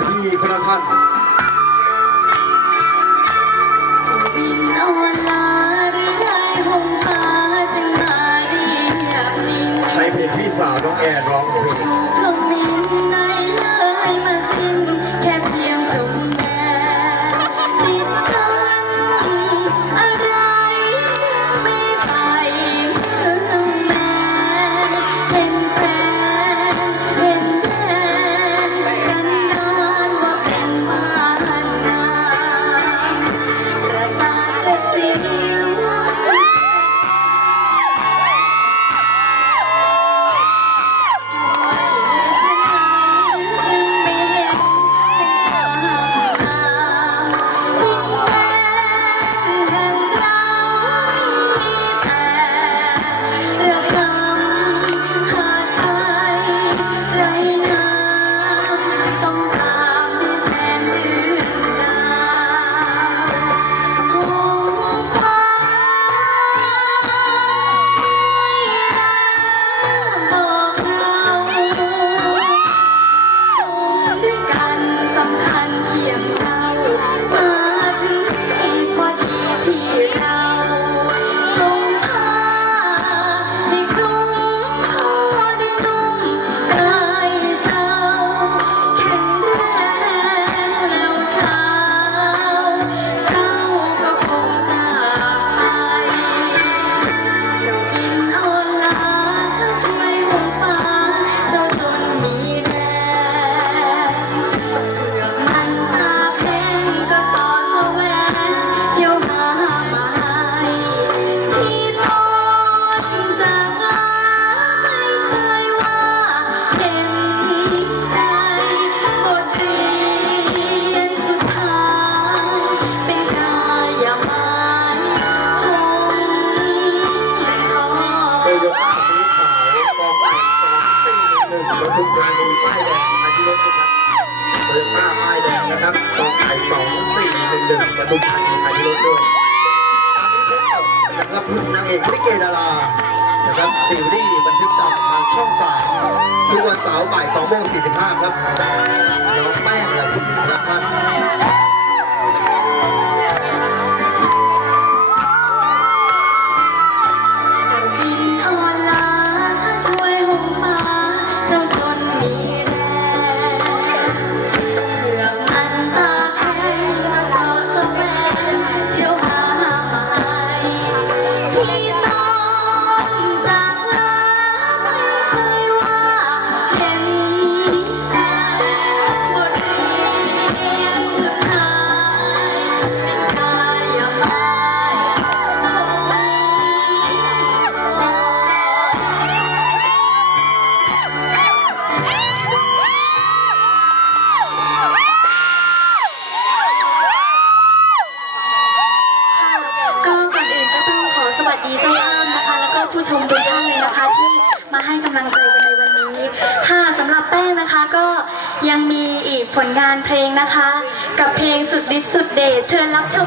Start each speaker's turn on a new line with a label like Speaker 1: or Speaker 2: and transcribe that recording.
Speaker 1: 你过来看 หนึ่งประตูชัยไทรุ่นด้
Speaker 2: วยนะครับนางเอกลิเกดารานะครับซีรีส์บันทึกตับทางช่องสามทุกวันเสาร์บ่ายสองโมงสี่สิบห้าครับน้องแป้งและคุณ
Speaker 1: นะครับ ดีเจ้าภาพนะคะ แล้วก็ผู้ชมทุกท่านเลยนะคะที่มาให้กำลังใจกันในวันนี้ ค่ะสำหรับแป้งนะคะก็ยังมีอีกผลงานเพลงนะคะ กับเพลงสุดดิสสุดเดชเชิญรับชม